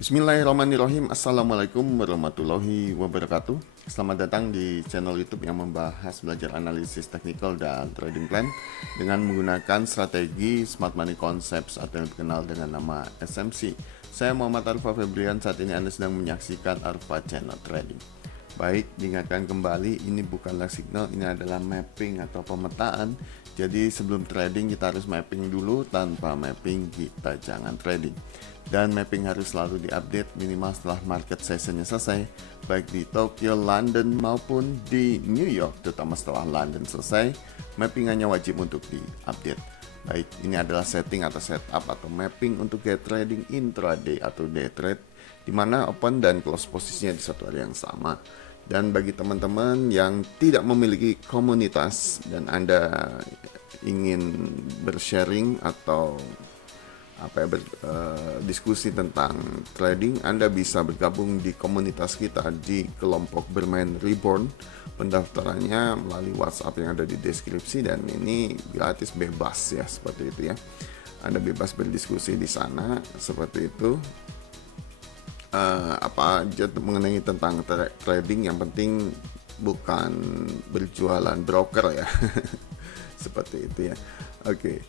Bismillahirrahmanirrahim. Assalamualaikum warahmatullahi wabarakatuh. Selamat datang di channel YouTube yang membahas belajar analisis teknikal dan trading plan dengan menggunakan strategi Smart Money Concepts atau yang dikenal dengan nama SMC. Saya Muhammad Arfa Febrian. Saat ini Anda sedang menyaksikan Arfa Channel Trading. Baik, diingatkan kembali, ini bukanlah signal, ini adalah mapping atau pemetaan. Jadi sebelum trading kita harus mapping dulu, tanpa mapping kita jangan trading. Dan mapping harus selalu diupdate minimal setelah market sessionnya selesai, baik di Tokyo, London maupun di New York. Terutama setelah London selesai, mappingannya wajib untuk diupdate. Baik, ini adalah setting atau setup atau mapping untuk gaya trading intraday atau day trade, di mana open dan close posisinya di satu hari yang sama. Dan bagi teman-teman yang tidak memiliki komunitas dan Anda ingin bersharing atau diskusi tentang trading, Anda bisa bergabung di komunitas kita di kelompok Bermain Reborn. Pendaftarannya melalui WhatsApp yang ada di deskripsi, dan ini gratis, bebas ya, seperti itu ya. Anda bebas berdiskusi di sana seperti itu. Apa aja mengenai tentang trading, yang penting bukan berjualan broker ya. Seperti itu ya. Oke.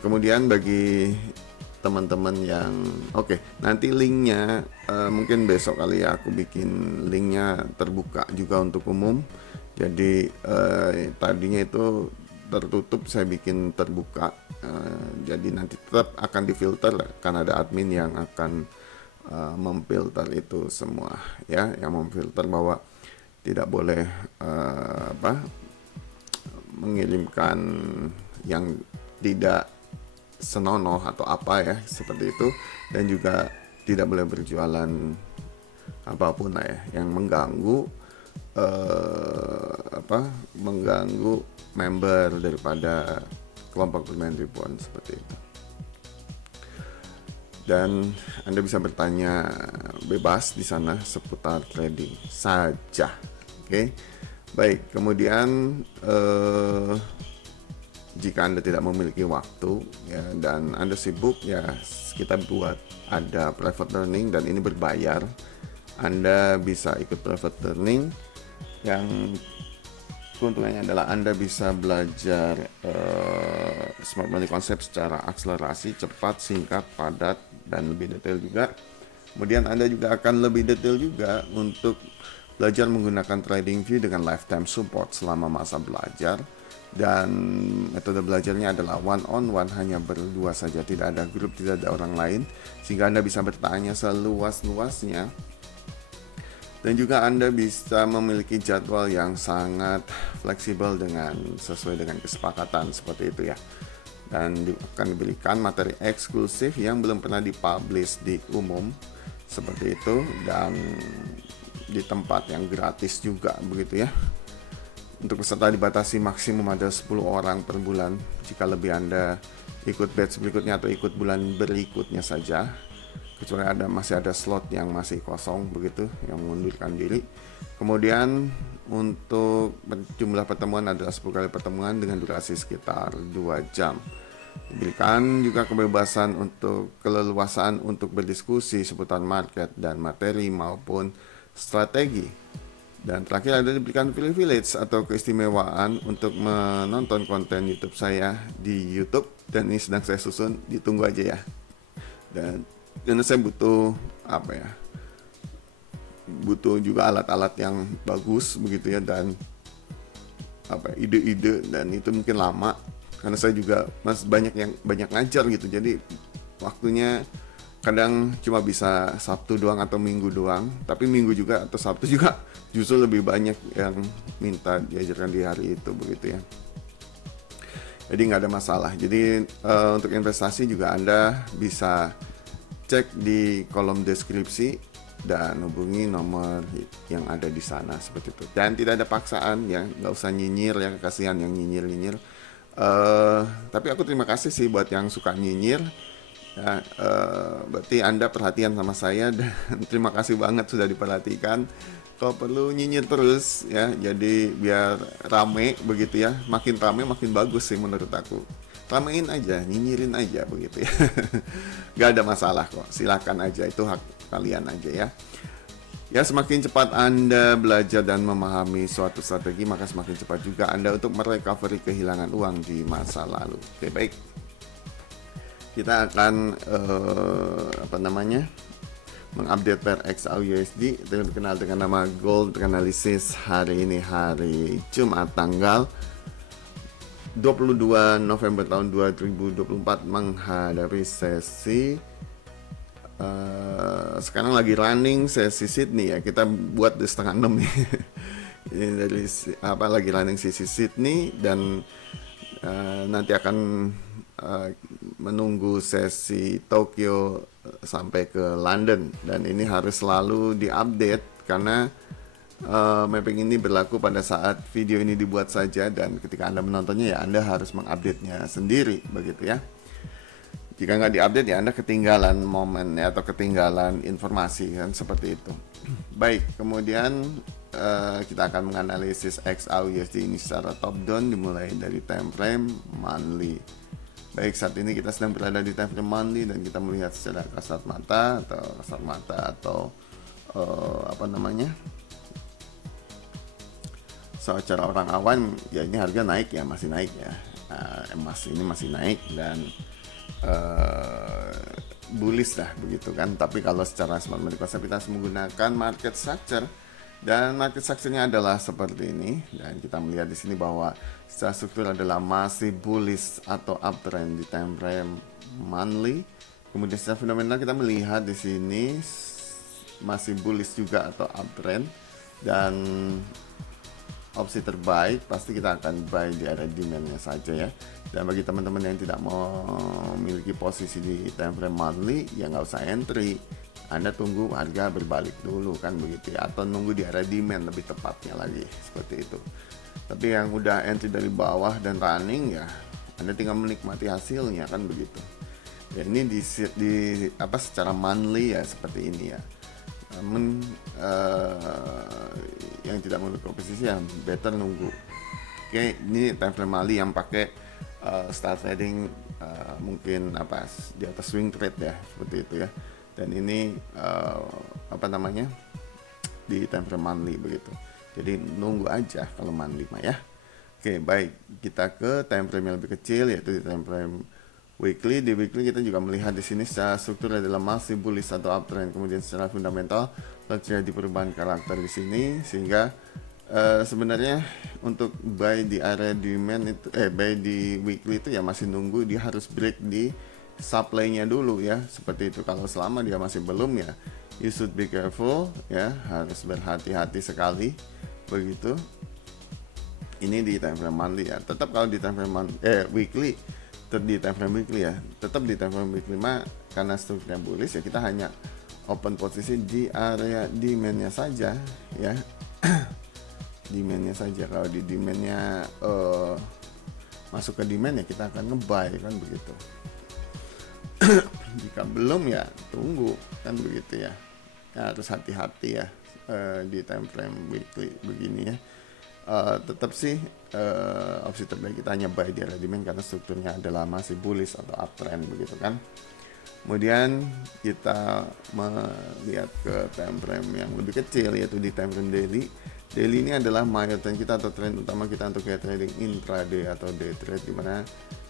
Kemudian bagi teman-teman yang nanti linknya mungkin besok kali ya, aku bikin linknya terbuka juga untuk umum. Jadi tadinya itu tertutup, saya bikin terbuka. Jadi nanti tetap akan difilter, kan ada admin yang akan memfilter itu semua ya, yang memfilter bahwa tidak boleh mengirimkan yang tidak senonoh atau apa ya, seperti itu. Dan juga tidak boleh berjualan apapun lah ya, yang mengganggu mengganggu member daripada kelompok Bermain Reborn, seperti itu. Dan Anda bisa bertanya bebas di sana seputar trading saja. Oke. Baik, kemudian jika Anda tidak memiliki waktu ya, dan Anda sibuk ya, kita buat ada private learning, dan ini berbayar. Anda bisa ikut private learning yang keuntungannya adalah Anda bisa belajar Smart Money Concept secara akselerasi, cepat, singkat, padat, dan lebih detail juga. Kemudian Anda juga akan lebih detail juga untuk belajar menggunakan TradingView dengan lifetime support selama masa belajar. Dan metode belajarnya adalah one on one, hanya berdua saja, tidak ada grup, tidak ada orang lain, sehingga Anda bisa bertanya seluas-luasnya. Dan juga Anda bisa memiliki jadwal yang sangat fleksibel sesuai dengan kesepakatan, seperti itu ya. Dan akan diberikan materi eksklusif yang belum pernah dipublish di umum, seperti itu, dan di tempat yang gratis juga, begitu ya. Untuk peserta dibatasi maksimum ada 10 orang per bulan. Jika lebih, Anda ikut batch berikutnya atau ikut bulan berikutnya saja, kecuali masih ada slot yang masih kosong, begitu, yang mengundurkan diri. Kemudian untuk jumlah pertemuan adalah 10 kali pertemuan dengan durasi sekitar 2 jam. Diberikan juga kebebasan untuk keleluasaan untuk berdiskusi seputar market dan materi maupun strategi. Dan terakhir ada diberikan privilege atau keistimewaan untuk menonton konten YouTube saya di YouTube, dan ini sedang saya susun, ditunggu aja ya. Dan karena saya butuh butuh juga alat-alat yang bagus, begitu ya, dan ide-ide, dan itu mungkin lama karena saya juga masih banyak ngajar gitu. Jadi waktunya kadang cuma bisa Sabtu doang atau Minggu doang, tapi Minggu juga atau Sabtu juga justru lebih banyak yang minta diajarkan di hari itu, begitu ya. Jadi nggak ada masalah. Jadi untuk investasi juga Anda bisa cek di kolom deskripsi dan hubungi nomor yang ada di sana, seperti itu. Dan tidak ada paksaan ya, nggak usah nyinyir ya, kasihan yang nyinyir. Tapi aku terima kasih sih buat yang suka nyinyir ya, berarti Anda perhatian sama saya, dan terima kasih banget sudah diperhatikan. Kalau perlu nyinyir terus ya, jadi biar rame begitu ya. Makin rame makin bagus sih menurut aku. Ramein aja, nyinyirin aja begitu ya. Gak ada masalah kok. Silakan aja, itu hak kalian aja ya. Ya, semakin cepat Anda belajar dan memahami suatu strategi, maka semakin cepat juga Anda untuk merecovery kehilangan uang di masa lalu. Oke, baik. Kita akan mengupdate pair XAUUSD, terkenal dengan nama Gold Analysis hari ini, hari Jumat tanggal 22 November tahun 2024, menghadapi sesi sekarang lagi running sesi Sydney ya. Kita buat di setengah 6 nih. Ini dari lagi running sesi Sydney, dan nanti akan menunggu sesi Tokyo sampai ke London, dan ini harus selalu diupdate karena mapping ini berlaku pada saat video ini dibuat saja, dan ketika Anda menontonnya ya Anda harus mengupdate-nya sendiri begitu ya. Jika nggak diupdate ya Anda ketinggalan momen ya, atau ketinggalan informasi kan, seperti itu. Baik, kemudian kita akan menganalisis XAUUSD ini secara top down, dimulai dari time frame monthly. Baik, saat ini kita sedang berada di time frame monthly, dan kita melihat secara kasat mata atau secara orang awan ya, ini harga naik ya, masih naik ya. Emas ini masih naik dan bullish lah begitu kan. Tapi kalau secara smart market concept kita harus menggunakan market structure, dan market structure-nya adalah seperti ini, dan kita melihat di sini bahwa secara struktur adalah masih bullish atau uptrend di time frame monthly. Kemudian secara fundamental kita melihat di sini masih bullish juga atau uptrend, dan opsi terbaik pasti kita akan buy di area demand-nya saja ya. Dan bagi teman-teman yang tidak memiliki posisi di time frame monthly, ya nggak usah entry, Anda tunggu harga berbalik dulu kan begitu ya, atau nunggu di area demand lebih tepatnya lagi, seperti itu. Tapi yang udah entry dari bawah dan running ya, Anda tinggal menikmati hasilnya kan begitu ya. Ini secara monthly ya seperti ini ya. Namun yang tidak memiliki posisi yang better nunggu. Oke, ini time frame monthly yang pakai start trading mungkin di atas swing trade ya, seperti itu ya. Dan ini di time frame monthly begitu. Jadi nunggu aja kalau monthly mah ya. Oke, baik, kita ke time frame yang lebih kecil, yaitu di time frame weekly. Di weekly kita juga melihat di sini secara struktur adalah masih bullish atau uptrend. Kemudian secara fundamental terjadi perubahan karakter di sini, sehingga sebenarnya untuk buy di area demand itu buy di weekly itu ya masih nunggu dia harus break di supply-nya dulu ya, seperti itu. Kalau selama dia masih belum ya, you should be careful ya, harus berhati-hati sekali begitu. Ini di time frame monthly ya. Tetap kalau di time frame weekly, di time frame weekly ya, tetap di time frame weekly mah karena strukturnya bullish ya, kita hanya open posisi di area demand-nya saja ya. Demand-nya saja. Kalau di demand-nya masuk ke demand ya kita akan nge-buy kan begitu. Jika belum ya tunggu kan begitu ya. Harus hati-hati ya di time frame weekly begini ya. Tetap sih opsi terbaik kita hanya buy di area demand karena strukturnya adalah masih bullish atau uptrend begitu kan. Kemudian kita melihat ke time frame yang lebih kecil, yaitu di time frame daily. Daily ini adalah major trend kita atau trend utama kita untuk trading intraday atau day trade, dimana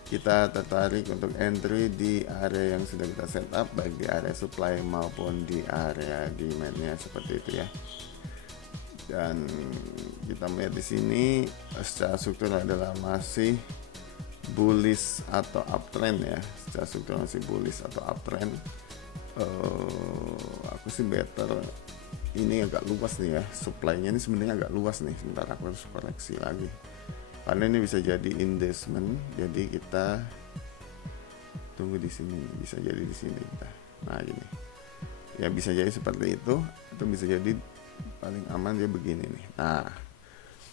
kita tertarik untuk entry di area yang sudah kita setup, baik di area supply maupun di area demand-nya, seperti itu ya. Dan kita melihat di sini secara struktur adalah masih bullish atau uptrend ya. Secara struktur masih bullish atau uptrend. Aku sih better ini agak luas nih ya, supply-nya ini sebenarnya agak luas nih. Sebentar aku harus koreksi lagi karena ini bisa jadi investment, jadi kita tunggu di sini, bisa jadi di sini kita. Nah gini ya, bisa jadi seperti itu, atau bisa jadi paling aman dia begini nih. Nah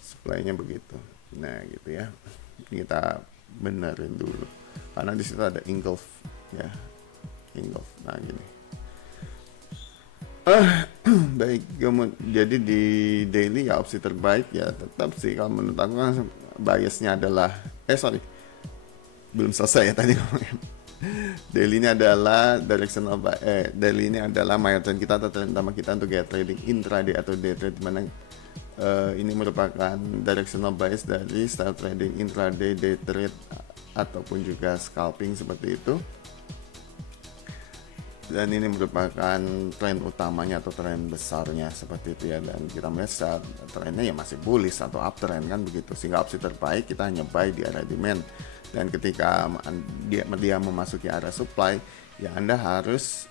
supply-nya begitu, nah gitu ya. Kita benerin dulu karena di situ ada engulf ya, engulf. Nah gini Baik, jadi di daily ya opsi terbaik ya tetap sih kalau menurut aku kan biasnya adalah sorry, belum selesai ya tadi ngomongin. Daily ini adalah daily ini adalah my trend kita atau trend utama kita untuk gaya trading intraday atau day trade, dimana ini merupakan directional bias dari style trading intraday, day trade ataupun juga scalping seperti itu. Dan ini merupakan tren utamanya atau tren besarnya seperti itu ya, dan kita melihat trennya ya masih bullish atau uptrend kan begitu, sehingga opsi terbaik kita hanya buy di area demand, dan ketika dia memasuki area supply ya Anda harus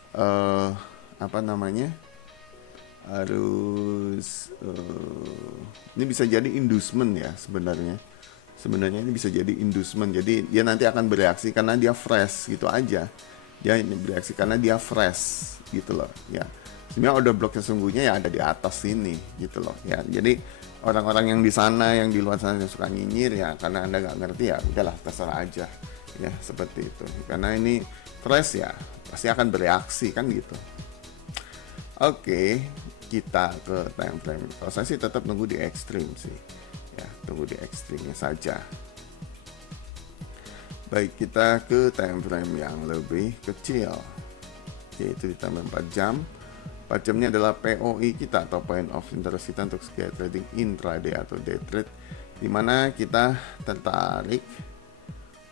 ini bisa jadi inducement ya sebenarnya ini bisa jadi inducement, jadi dia nanti akan bereaksi karena dia fresh gitu aja. Dia ini bereaksi karena dia fresh gitu loh ya. Sebenarnya order block sesungguhnya ya ada di atas sini gitu loh ya. Jadi orang-orang yang di sana, yang di luar sana yang suka nyinyir ya karena Anda nggak ngerti ya udahlah, terserah aja ya, seperti itu. Karena ini fresh ya pasti akan bereaksi kan gitu. Oke, kita ke time frame. Kalau saya sih tetap nunggu di ekstrim sih ya, tunggu di ekstrimnya saja. Baik, kita ke time frame yang lebih kecil, yaitu di time frame 4 jam. 4 jam ini adalah POI kita atau point of interest kita untuk gaya trading intraday atau day trade, dimana kita tertarik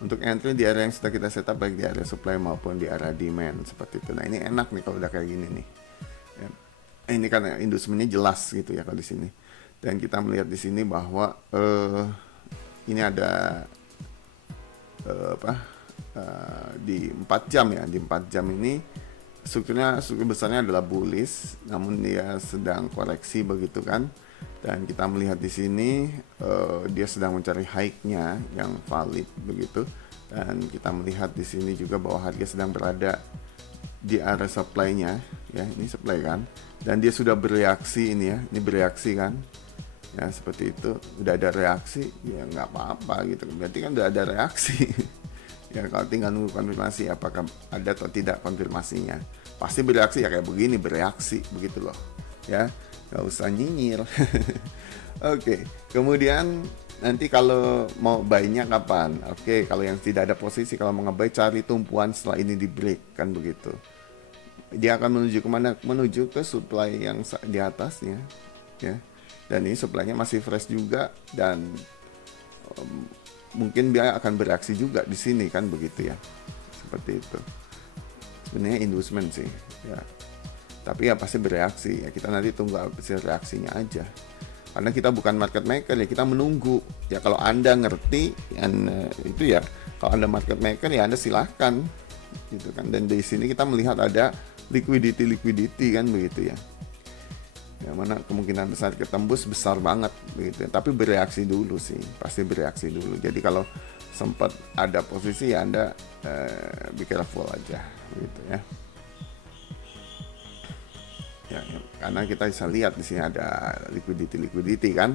untuk entry di area yang sudah kita setup baik di area supply maupun di area demand seperti itu. Nah ini enak nih kalau udah kayak gini nih. Ya. Ini kan inducementnya jelas gitu ya kalau di sini. Dan kita melihat di sini bahwa ini ada di 4 jam ya, di 4 jam ini struktur besarnya adalah bullish, namun dia sedang koreksi begitu kan, dan kita melihat di sini dia sedang mencari high-nya yang valid begitu, dan kita melihat di sini juga bahwa harga sedang berada di area supply-nya ya, ini supply kan, dan dia sudah bereaksi ini ya, ini bereaksi kan ya, seperti itu. Udah ada reaksi ya nggak apa-apa gitu, berarti kan udah ada reaksi ya, kalau tinggal nunggu konfirmasi apakah ada atau tidak konfirmasinya. Pasti bereaksi ya kayak begini, bereaksi begitu loh ya, nggak usah nyinyir. Oke, kemudian nanti kalau mau buy-nya kapan? Oke, kalau yang tidak ada posisi, kalau mau nge-buy cari tumpuan setelah ini di break kan begitu. Dia akan menuju kemana? Menuju ke supply yang di atasnya ya. Dan ini supply-nya masih fresh juga, dan mungkin dia akan bereaksi juga di sini kan begitu ya, seperti itu. Sebenarnya inducement sih ya, tapi ya pasti bereaksi ya, kita nanti tunggu hasil reaksinya aja, karena kita bukan market maker ya, kita menunggu ya. Kalau Anda ngerti itu ya, kalau Anda market maker ya Anda silahkan gitu kan. Dan di sini kita melihat ada liquidity kan begitu ya, yang mana kemungkinan besar ketembus besar banget begitu ya. Tapi bereaksi dulu sih, pasti bereaksi dulu. Jadi kalau sempat ada posisi ya Anda be careful aja gitu ya. Ya, karena kita bisa lihat di sini ada liquidity kan.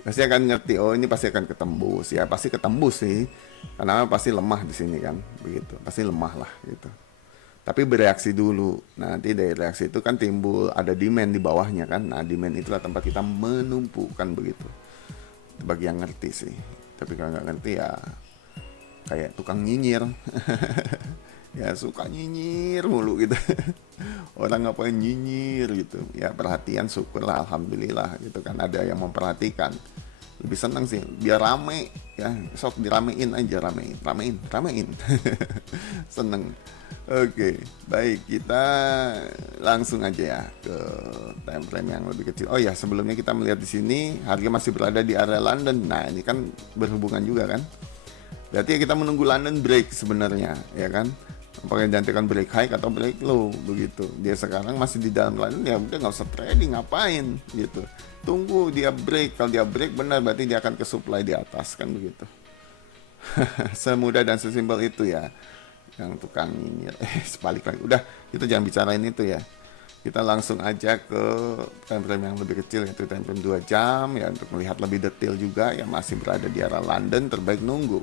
Pasti akan ngerti, oh ini pasti akan ketembus ya, pasti ketembus sih, karena pasti lemah di sini kan begitu, pasti lemah lah gitu. Tapi bereaksi dulu. Nah, nanti dari reaksi itu kan timbul ada demand di bawahnya kan. Nah, demand itulah tempat kita menumpukan begitu. Itu bagi yang ngerti sih. Tapi kalau nggak ngerti ya kayak tukang nyinyir. Ya suka nyinyir mulu gitu. Orang ngapain nyinyir gitu. Ya perhatian, syukurlah, alhamdulillah gitu kan, ada yang memperhatikan. Lebih senang sih biar rame ya, sok diramein aja, ramein. Seneng. Oke, baik, kita langsung aja ya ke time frame yang lebih kecil. Oh ya, sebelumnya kita melihat di sini harga masih berada di area London. Nah, ini kan berhubungan juga kan. Berarti ya kita menunggu London break sebenarnya, ya kan? Apakah digantikan break high atau break low begitu. Dia sekarang masih di dalam London, ya udah nggak usah trading, ngapain gitu. Tunggu dia break. Kalau dia break benar berarti dia akan ke supply di atas kan begitu. Semudah dan sesimpel itu ya. Yang tukang nyinyir sebalik lagi. Udah, kita jangan bicarain itu ya. Kita langsung aja ke time frame yang lebih kecil, yaitu time frame 2 jam ya, untuk melihat lebih detail juga. Yang masih berada di area London terbaik nunggu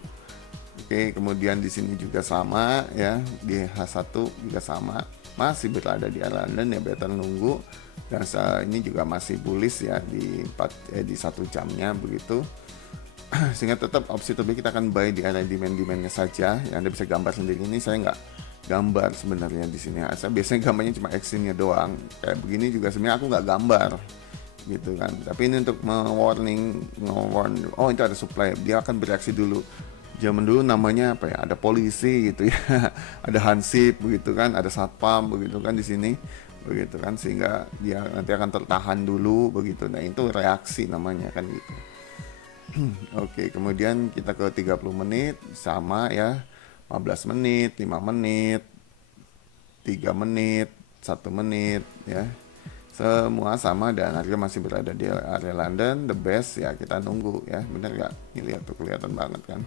Oke, kemudian di sini juga sama ya, di H1 juga sama, masih berada di area London ya, better nunggu. Dan ini juga masih bullish ya di 1 jamnya begitu. Sehingga tetap opsi terbaik kita akan buy di area demand-demandnya saja. Ya, Anda bisa gambar sendiri. Ini saya nggak gambar sebenarnya di sini. Saya biasanya gambarnya cuma actionnya doang. Kayak begini juga sebenarnya aku nggak gambar gitu kan. Tapi ini untuk warn, oh itu ada supply, dia akan bereaksi dulu. Zaman dulu namanya apa ya? Ada polisi gitu ya, ada hansip begitu kan, ada satpam begitu kan di sini begitu kan, sehingga dia nanti akan tertahan dulu begitu. Nah itu reaksi namanya kan gitu. Oke, kemudian kita ke 30 menit sama ya, 15 menit, 5 menit, 3 menit, 1 menit ya. Semua sama dan harga masih berada di area London, the best ya, kita nunggu ya. Bener gak? Ini lihat tuh, kelihatan banget kan.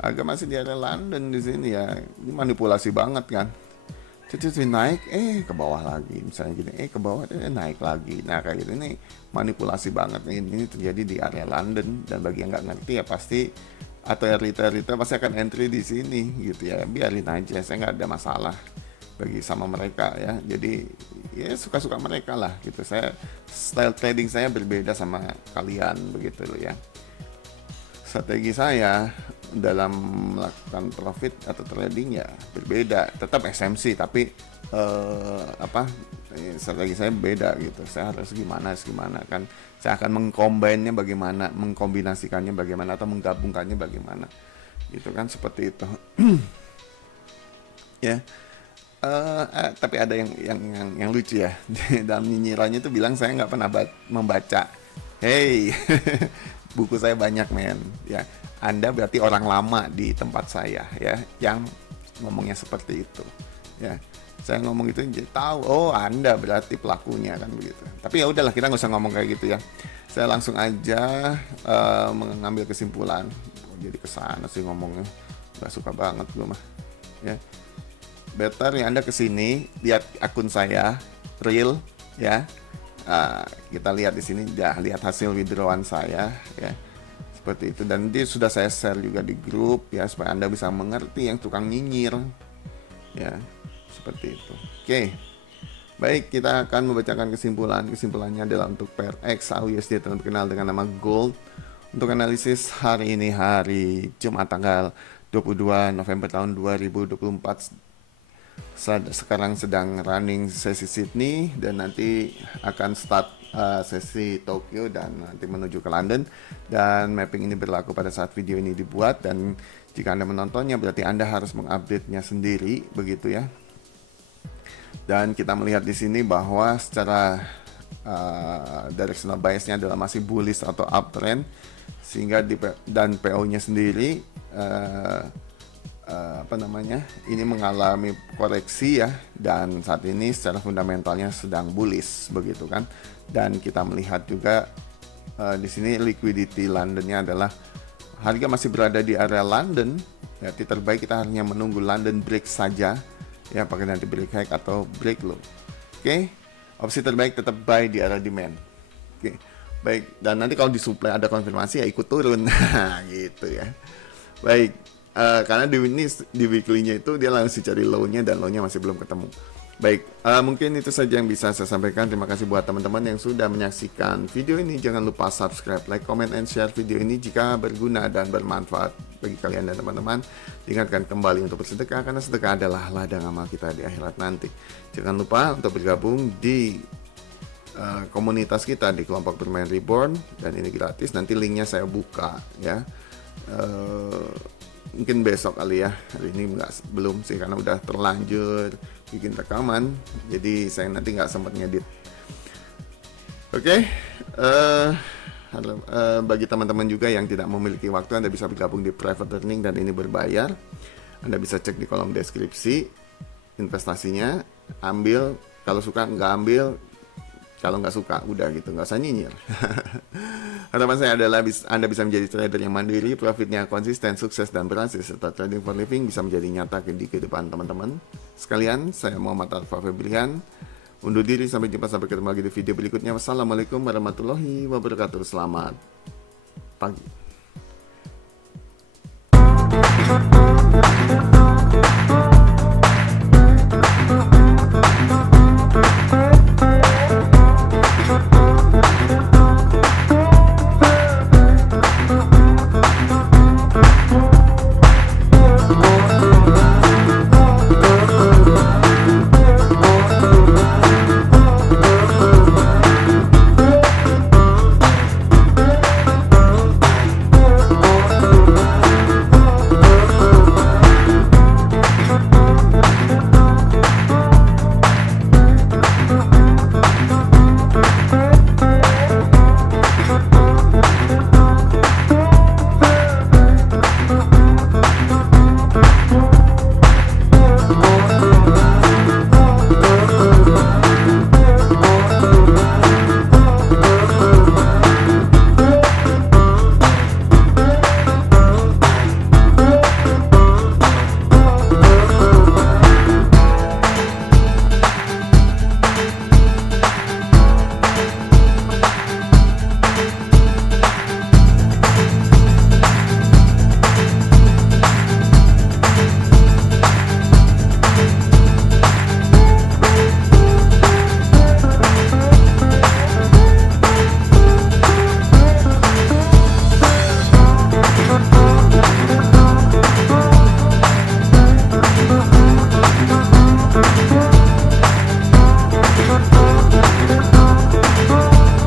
Harga masih di area London di sini ya. Ini manipulasi banget kan. Cuci naik, ke bawah lagi. Misalnya gini, ke bawah, naik lagi. Nah kayak gitu, ini manipulasi banget. Ini terjadi di area London, dan bagi yang nggak ngerti ya pasti, atau retail pasti akan entry di sini gitu ya. Biarin aja, saya nggak ada masalah bagi sama mereka ya. Jadi ya suka-suka mereka lah gitu. Saya style trading saya berbeda sama kalian begitu loh ya. Strategi saya dalam melakukan profit atau trading ya berbeda, tetap SMC tapi strategi saya beda gitu. Saya harus gimana kan, saya akan mengcombine-nya bagaimana, mengkombinasikannya bagaimana, atau menggabungkannya bagaimana gitu kan, seperti itu. Ya. Tapi ada yang lucu ya. Dalam nyinyirannya itu bilang saya nggak pernah membaca. Hey, buku saya banyak men. Ya, Anda berarti orang lama di tempat saya ya, yang ngomongnya seperti itu. Ya, saya ngomong itu jadi tahu. Oh, Anda berarti pelakunya kan begitu. Tapi ya udahlah, kita nggak usah ngomong kayak gitu ya. Saya langsung aja mengambil kesimpulan. Jadi kesana sih ngomongnya. Gak suka banget gue mah. Ya. Better ya Anda kesini, lihat akun saya real ya. Kita lihat di sini ya, lihat hasil withdrawal saya ya, seperti itu. Dan nanti sudah saya share juga di grup ya, supaya Anda bisa mengerti yang tukang nyinyir ya, seperti itu. Oke, baik, kita akan membacakan kesimpulannya adalah untuk pair X AUSD terkenal dengan nama Gold. Untuk analisis hari ini, hari Jumat tanggal 22 November tahun 2024, sekarang sedang running sesi Sydney dan nanti akan start sesi Tokyo dan nanti menuju ke London. Dan mapping ini berlaku pada saat video ini dibuat, dan jika Anda menontonnya berarti Anda harus mengupdate-nya sendiri begitu ya. Dan kita melihat di sini bahwa secara directional bias-nya adalah masih bullish atau uptrend, sehingga dan PO-nya sendiri ini mengalami koreksi ya, dan saat ini secara fundamentalnya sedang bullish begitu kan. Dan kita melihat juga di sini liquidity Londonnya adalah, harga masih berada di area London ya. Terbaik kita hanya menunggu London break saja ya, pakai nanti break high atau break low. Oke, opsi terbaik tetap buy di area demand. Oke, baik, dan nanti kalau di supply ada konfirmasi ya ikut turun gitu ya. Baik, karena di weekly-nya itu dia langsung cari low-nya, dan low-nya masih belum ketemu. Baik, mungkin itu saja yang bisa saya sampaikan. Terima kasih buat teman-teman yang sudah menyaksikan video ini. Jangan lupa subscribe, like, comment, and share video ini jika berguna dan bermanfaat bagi kalian dan teman-teman. Ingatkan kembali untuk bersedekah, karena sedekah adalah ladang amal kita di akhirat nanti. Jangan lupa untuk bergabung di komunitas kita di kelompok bermain Reborn, dan ini gratis. Nanti linknya saya buka ya. Mungkin besok kali ya, hari ini belum sih karena udah terlanjur bikin rekaman, jadi saya nanti nggak sempat ngedit. Oke, bagi teman-teman juga yang tidak memiliki waktu, Anda bisa bergabung di private learning dan ini berbayar. Anda bisa cek di kolom deskripsi investasinya, ambil kalau suka, nggak ambil kalau nggak suka, udah gitu, nggak usah nyinyir. Harapan saya adalah Anda bisa menjadi trader yang mandiri, profitnya konsisten, sukses, dan berhasil, serta trading for living bisa menjadi nyata di kehidupan teman-teman sekalian. Saya Muhammad Arfa Febrian, undur diri, sampai jumpa, sampai ketemu lagi di video berikutnya. Wassalamualaikum warahmatullahi wabarakatuh. Selamat pagi.